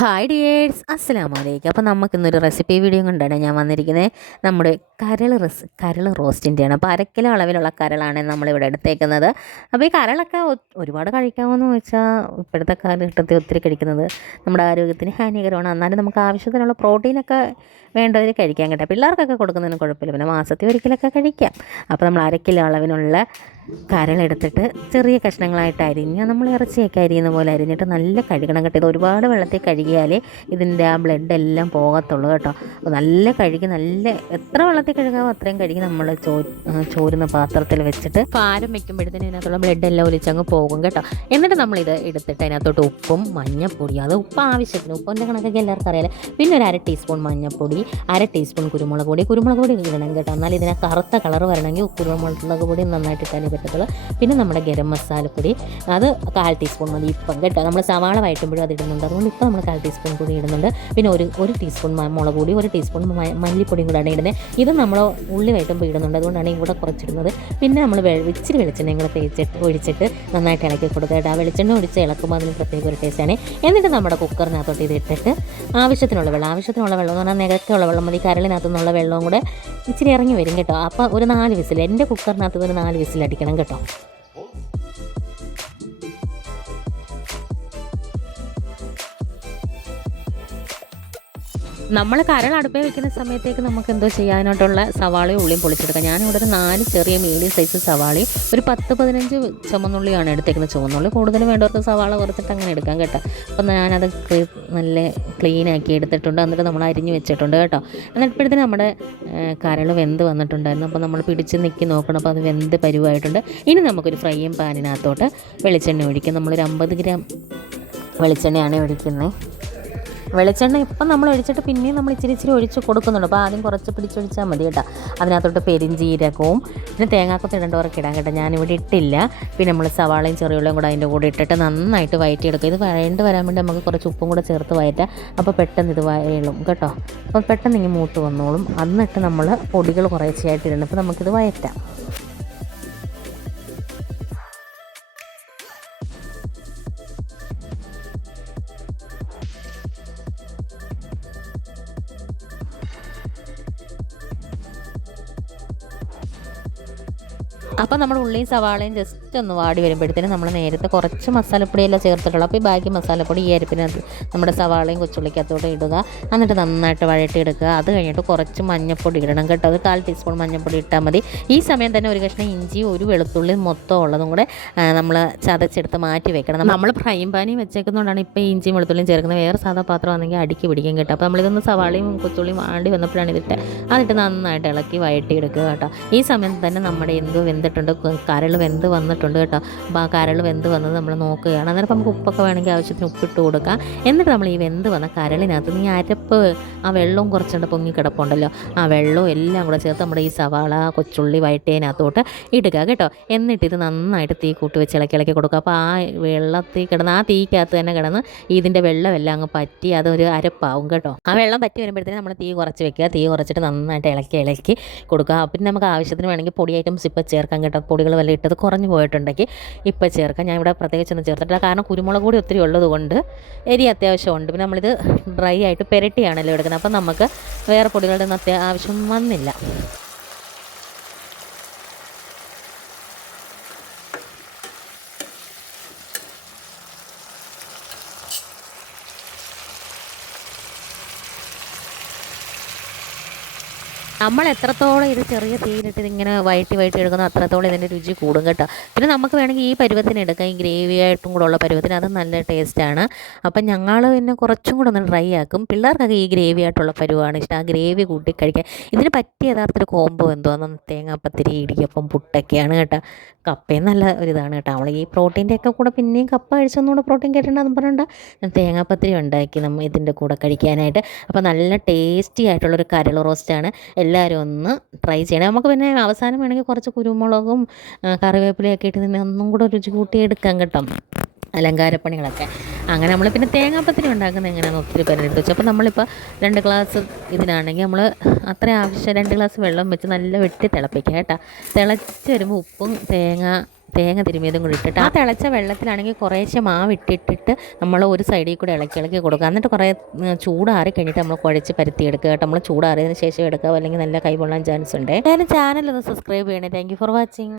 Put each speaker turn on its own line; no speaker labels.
Hi dears അസ്സലാമു അലൈക്കും അപ്പോൾ നമുക്ക് ഇന്നൊരു റെസിപ്പി വീഡിയോ കൊണ്ടാണ് ഞാൻ വന്നിരിക്കുന്നത് നമ്മുടെ കരൾ റസ് കരൾ റോസ്റ്റിന്റെയാണ് അപ്പോൾ അരക്കിലോ അളവിലുള്ള കരളാണ് നമ്മളിവിടെ എടുത്തേക്കുന്നത്. അപ്പോൾ ഈ കരളൊക്കെ ഒരുപാട് കഴിക്കാമെന്ന് വെച്ചാൽ ഇപ്പോഴത്തെ കാലഘട്ടത്തിൽ ഒത്തിരി കഴിക്കുന്നത് നമ്മുടെ ആരോഗ്യത്തിന് ഹാനികരമാണ്. എന്നാലും നമുക്ക് ആവശ്യത്തിനുള്ള പ്രോട്ടീനൊക്കെ വേണ്ടവർ കഴിക്കാൻ കേട്ടോ. പിള്ളേർക്കൊക്കെ കൊടുക്കുന്നതിന് കുഴപ്പമില്ല. പിന്നെ മാസത്തിൽ ഒരിക്കലൊക്കെ കഴിക്കാം. അപ്പോൾ നമ്മൾ അരക്കിലോ അളവിനുള്ള കരളെടുത്തിട്ട് ചെറിയ കഷ്ണങ്ങളായിട്ട് അരിഞ്ഞ് നമ്മൾ ഇറച്ചിയൊക്കെ അരിയുന്ന പോലെ അരിഞ്ഞിട്ട് നല്ല കഴുകണം കേട്ടോ. ഇത് ഒരുപാട് വെള്ളത്തിൽ കഴുകിയാലേ ഇതിന്റെ ആ ബ്ലഡ് എല്ലാം പോകത്തുള്ളൂ കേട്ടോ. നല്ല കഴുകി നല്ല എത്ര വെള്ളത്തിൽ കഴുകാമോ അത്രയും കഴുകി നമ്മൾ ചോ ചോരുന്ന പാത്രത്തിൽ വെച്ചിട്ട് പാരം വെക്കുമ്പോഴത്തേനും ഇതിനകത്തുള്ള ബ്ലഡ് എല്ലാം ഒലിച്ചങ്ങ് പോകും കേട്ടോ. എന്നിട്ട് നമ്മളിത് എടുത്തിട്ട് അതിനകത്തോട്ട് ഉപ്പും മഞ്ഞപ്പൊടി അത് ഉപ്പ് ആവശ്യത്തിന് ഉപ്പിന്റെ കണക്കൊക്കെ എല്ലാവർക്കും അറിയാലോ. പിന്നെ ഒരു അര ടീസ്പൂൺ മഞ്ഞപ്പൊടി അര ടീസ്പൂൺ കുരുമുളക് പൊടി. കുരുമുളക് പൊടി ഇടണം കേട്ടോ. എന്നാൽ ഇതിനെ കറുത്ത കളർ വരണമെങ്കിൽ കുരുമുളക് പൊടി നന്നായിട്ട് ഇട്ടാലേ പറ്റത്തുള്ളൂ പിന്നെ നമ്മുടെ ഗരം മസാലപ്പൊടി. അത് കാൽ ടീസ്പൂൺ മതി. ഇപ്പം കേട്ടോ നമ്മൾ സവാള വഴറ്റുമ്പോഴും അത് ഇടുന്നുണ്ട്. അതുകൊണ്ട് ഇപ്പം നമ്മൾ കാൽ ടീസ്പൂൺ കൂടി ഇടുന്നുണ്ട്. പിന്നെ ഒരു ഒരു ടീസ്പൂൺ മുളക് പൊടി ഒരു ടീസ്പൂൺ മല്ലിപ്പൊടിയും കൂടെയാണ് ഇടുന്നത്. ഇത് നമ്മൾ ഉള്ളി വഴറ്റുമ്പോൾ ഇടുന്നുണ്ട്. അതുകൊണ്ടാണ് ഇവിടെ കുറച്ചിടുന്നത്. പിന്നെ നമ്മൾ ഇച്ചിരി വെളിച്ചെണ്ണയും കൂടെ തേച്ചിട്ട് ഒഴിച്ചിട്ട് നന്നായിട്ട് ഇളക്കി കൊടുക്കുക കേട്ടോ. ആ വെളിച്ചെണ്ണ ഒഴിച്ച് ഇളക്കുമ്പോൾ അതിന് പ്രത്യേക ഒരു ടേസ്റ്റാണ് എന്നിട്ട് നമ്മുടെ കുക്കറിനകത്തോട്ട് ഇത് ഇട്ടിട്ട് ആവശ്യത്തിനുള്ള വെള്ളം ആവശ്യത്തിനുള്ള വെള്ളം എന്ന് പറഞ്ഞാൽ നികത്തുള്ള വെള്ളം മതി. കരളിനകത്തുനിന്നുള്ള വെള്ളവും കൂടെ ഇച്ചിരി ഇറങ്ങി വരും കേട്ടോ. അപ്പോൾ ഒരു നാല് വിസിൽ എന്റെ കുക്കറിനകത്ത് ഒരു നാല് വിസിൽ അടിക്കണം കേട്ടോ. നമ്മൾ കരൾ അടുപ്പേ വെക്കുന്ന സമയത്തേക്ക് നമുക്ക് എന്തോ ചെയ്യാനായിട്ടുള്ള സവാളയും ഉള്ളിയും പൊളിച്ചെടുക്കാം. ഞാനിവിടെ ഒരു നാല് ചെറിയ മീഡിയം സൈസ് സവാളയും ഒരു പത്ത് പതിനഞ്ച് ചുമന്നുള്ളിയാണ് എടുത്തേക്കുന്നത്. ചുമന്നുള്ളി കൂടുതൽ വേണ്ടവർക്ക് സവാള കുറച്ചിട്ട് അങ്ങനെ എടുക്കാം കേട്ടോ. അപ്പം ഞാനത് നല്ല ക്ലീനാക്കി എടുത്തിട്ടുണ്ട്. എന്നിട്ട് നമ്മൾ അരിഞ്ഞ് വെച്ചിട്ടുണ്ട് കേട്ടോ. എന്നിട്ട് ഇപ്പോഴത്തേന് നമ്മുടെ കരൾ വെന്ത് വന്നിട്ടുണ്ടായിരുന്നു. അപ്പോൾ നമ്മൾ പിടിച്ച് നിൽക്കി നോക്കണം. അപ്പോൾ അത് വെന്ത് പരുവായിട്ടുണ്ട്. ഇനി നമുക്കൊരു ഫ്രൈയും പാനിനകത്തോട്ട് വെളിച്ചെണ്ണ ഒഴിക്കും. നമ്മളൊരു അമ്പത് ഗ്രാം വെളിച്ചെണ്ണയാണ് ഒഴിക്കുന്നത്. വെളിച്ചെണ്ണ ഇപ്പം നമ്മൾ ഒഴിച്ചിട്ട് പിന്നെയും നമ്മൾ ഇച്ചിരി ഇച്ചിരി ഒഴിച്ച് കൊടുക്കുന്നുണ്ട്. അപ്പോൾ ആദ്യം കുറച്ച് പിടിച്ചൊഴിച്ചാൽ മതി കേട്ടോ. അതിനകത്തോട്ട് പെരിഞ്ചീരകവും പിന്നെ തേങ്ങാക്കൊത്ത് ഇടേണ്ടവർക്ക് ഇടാൻ കേട്ടോ. ഞാനിവിടെ ഇട്ടില്ല. പിന്നെ നമ്മൾ സവാളയും ചെറിയുള്ളിയും കൂടെ അതിന്റെ കൂടെ ഇട്ടിട്ട് നന്നായിട്ട് വയറ്റിയെടുക്കുക. ഇത് വഴണ്ട് വരാൻ വേണ്ടി നമുക്ക് കുറച്ച് ഉപ്പും കൂടെ ചേർത്ത് വയറ്റാം. അപ്പോൾ പെട്ടെന്ന് ഇത് വയളും കേട്ടോ. അപ്പോൾ പെട്ടെന്ന് ഇങ്ങനെ മൂത്ത് വന്നോളും. എന്നിട്ട് നമ്മൾ പൊടികൾ കുറേശ്ശെയായിട്ട് ഇടണം അപ്പോൾ നമുക്കിത് വയറ്റാം. അപ്പോൾ നമ്മൾ ഉള്ളിയും സവാളയും ജസ്റ്റ് ഒന്ന് വാടി വരുമ്പോഴത്തേനും നമ്മൾ നേരത്തെ കുറച്ച് മസാലപ്പൊടിയെല്ലാം ചേർത്തിട്ടുള്ളൂ. അപ്പോൾ ഈ ബാക്കി മസാലപ്പൊടി ഈ അരിപ്പിനകത്ത് നമ്മുടെ സവാളയും കൊച്ചുള്ളിക്കകത്തോടെ ഇടുക. എന്നിട്ട് നന്നായിട്ട് വഴട്ടിയെടുക്കുക അത് കഴിഞ്ഞിട്ട് കുറച്ച് മഞ്ഞൾപ്പൊടി ഇടണം കേട്ടോ. അത് കാൽ ടീസ്പൂൺ മഞ്ഞൾപ്പൊടി ഇട്ടാൽ മതി. ഈ സമയം തന്നെ ഒരു കഷ്ണം ഇഞ്ചി ഒരു വെളുത്തുള്ളി മൊത്തം ഉള്ളതും കൂടെ നമ്മൾ ചതച്ചെടുത്ത് മാറ്റി വെക്കണം. നമ്മൾ ഫ്രൈ പാനി വെച്ചേക്കുന്നതുകൊണ്ടാണ് ഇപ്പോൾ ഇഞ്ചിയും വെളുത്തുള്ളിയും ചേർക്കുന്നത് വേറെ സാധാ പാത്രം ആണെങ്കിൽ അടിക്ക് പിടിക്കും കേട്ടോ. അപ്പോൾ നമ്മളിതൊന്ന് സവാളയും കൊച്ചുള്ളിയും വാണ്ടി വന്നപ്പോഴാണ് ഇതിട്ട്. അതിട്ട് നന്നായിട്ട് ഇളക്കി വഴട്ടിയെടുക്കുക കേട്ടോ. ഈ സമയത്ത് തന്നെ നമ്മുടെ എന്തോ വെന്തിട്ടുണ്ട് കരൾ വെന്ത് വന്നിട്ടുണ്ട് കേട്ടോ. അപ്പോൾ ആ കരൾ വെന്ത് വന്നത് നമ്മൾ നോക്കുകയാണ്. അന്നേരം നമുക്ക് ഉപ്പൊക്കെ വേണമെങ്കിൽ ആവശ്യത്തിന് ഉപ്പിട്ട് കൊടുക്കാം. എന്നിട്ട് നമ്മൾ ഈ വെന്ത് വന്ന കരളിനകത്ത് നീ അരപ്പ് ആ വെള്ളവും കുറച്ചുകൊണ്ട് പൊങ്ങി കിടപ്പുണ്ടല്ലോ. ആ വെള്ളവും എല്ലാം കൂടെ ചേർത്ത് നമ്മുടെ ഈ സവാള കൊച്ചുള്ളി വയറ്റേനകത്തോട്ട് ഇടുക കേട്ടോ. എന്നിട്ട് ഇത് നന്നായിട്ട് തീ കൂട്ടി വെച്ച് ഇളക്കി ഇളക്കി കൊടുക്കുക. അപ്പോൾ ആ വെള്ളത്തിൽ കിടന്ന് ആ തീക്കകത്ത് തന്നെ കിടന്ന് ഇതിന്റെ വെള്ളമെല്ലാം അങ്ങ് പറ്റി അതൊരു അരപ്പാവും കേട്ടോ. ആ വെള്ളം പറ്റി വരുമ്പോഴത്തേക്കും നമ്മൾ തീ കുറച്ച് വെക്കുക. തീ കുറച്ചിട്ട് നന്നായിട്ട് ഇളക്കി ഇളക്കി കൊടുക്കുക. പിന്നെ നമുക്ക് ആവശ്യത്തിന് വേണമെങ്കിൽ പൊടി ഐറ്റംസ് ഇപ്പോൾ ചേർക്കാം. കേട്ടോ. പൊടികൾ വല്ല ഇട്ടത് കുറഞ്ഞു പോയിട്ടുണ്ടെങ്കിൽ ഇപ്പോൾ ചേർക്കാം. ഞാൻ ഇവിടെ പ്രത്യേകിച്ചൊന്നും ചേർത്തിട്ടില്ല. കാരണം കുരുമുളക് കൂടി ഒത്തിരി ഉള്ളത് കൊണ്ട് എരി അത്യാവശ്യമുണ്ട്. പിന്നെ നമ്മളിത് ഡ്രൈ ആയിട്ട് പെരട്ടിയാണല്ലോ എടുക്കുന്നത്. അപ്പം നമുക്ക് വേറെ പൊടികളുടെ ഒന്നും അത്യാവശ്യം വന്നില്ല. നമ്മൾ എത്രത്തോളം ഇത് ചെറിയ തീയിലിട്ട് ഇതിങ്ങനെ വയറ്റി വയറ്റി എടുക്കുന്നോ അത്രത്തോളം ഇതിന്റെ രുചി കൂടും കേട്ടോ. പിന്നെ നമുക്ക് വേണമെങ്കിൽ ഈ പരുവത്തിന് എടുക്കാം. ഈ ഗ്രേവി ആയിട്ടും കൂടെ ഉള്ള പരുവത്തിന് അത് നല്ല ടേസ്റ്റാണ് അപ്പം ഞങ്ങൾ പിന്നെ കുറച്ചും കൂടെ ഒന്ന് ഡ്രൈ ആക്കും. പിള്ളേർക്കൊക്കെ ഈ ഗ്രേവി ആയിട്ടുള്ള പരുവാണ് ഇഷ്ടം. ആ ഗ്രേവി കൂട്ടി കഴിക്കാൻ. ഇതിന് പറ്റിയ യഥാർത്ഥ ഒരു കോംബോ എന്തോന്ന് തേങ്ങാപ്പത്തിരി ഇടിയപ്പം പുട്ടൊക്കെയാണ് കേട്ടോ. കപ്പയും നല്ല ഒരിതാണ് കേട്ടോ. നമ്മൾ ഈ പ്രോട്ടീന്റെ ഒക്കെ കൂടെ പിന്നെയും കപ്പ കഴിച്ചൊന്നുകൂടെ പ്രോട്ടീൻ കേട്ടിട്ടുണ്ടെന്ന് പറഞ്ഞിട്ട് ഞാൻ തേങ്ങാപ്പത്തിരി ഉണ്ടാക്കി നമ്മൾ ഇതിന്റെ കൂടെ കഴിക്കാനായിട്ട്. അപ്പോൾ നല്ല ടേസ്റ്റി ആയിട്ടുള്ളൊരു കരൾ റോസ്റ്റാണ് എല്ലാവരും ഒന്ന് ട്രൈ ചെയ്യണം. നമുക്ക് പിന്നെ അവസാനം വേണമെങ്കിൽ കുറച്ച് കുരുമുളകും കറിവേപ്പിലയും കറിവേപ്പിലയൊക്കെ ഇട്ട് ഇതിനെ ഒന്നും കൂടെ രുചി കൂട്ടി എടുക്കാം കേട്ടോ. അലങ്കാരപ്പണികളൊക്കെ. അങ്ങനെ നമ്മൾ പിന്നെ തേങ്ങാപ്പത്തിരി ഉണ്ടാക്കുന്നത് എങ്ങനെയാണെന്ന് ഒത്തിരി പേര് ഇട്ട് വെച്ചു. അപ്പോൾ നമ്മളിപ്പോൾ രണ്ട് ഗ്ലാസ് ഇതിനാണെങ്കിൽ നമ്മൾ അത്ര ആവശ്യം രണ്ട് ഗ്ലാസ് വെള്ളം വെച്ച് നല്ല വെട്ടി തിളപ്പിക്കുക കേട്ടോ. തിളച്ച് വരുമ്പോൾ ഉപ്പും തേങ്ങ തേങ്ങ തിരുമിയതും കൂടി ഇട്ടിട്ട് ആ തിളച്ച വെള്ളത്തിലാണെങ്കിൽ കുറേശ്ശെ മാവ് ഇട്ടിട്ടിട്ട് നമ്മൾ ഒരു സൈഡിൽ കൂടെ ഇളക്കി ഇളക്കി കൊടുക്കുക. എന്നിട്ട് കുറേ ചൂടാറി കഴിഞ്ഞിട്ട് നമ്മൾ കുഴച്ച് പരുത്തിയെടുക്കുക കേട്ടോ. നമ്മൾ ചൂടാറിയതിന് ശേഷം എടുക്കുക. അല്ലെങ്കിൽ നല്ല കൈ പൊള്ളാൻ ചാൻസ് ഉണ്ട്. എന്തായാലും ചാനൽ ഒന്ന് സബ്സ്ക്രൈബ് ചെയ്യണേ. Thank for watching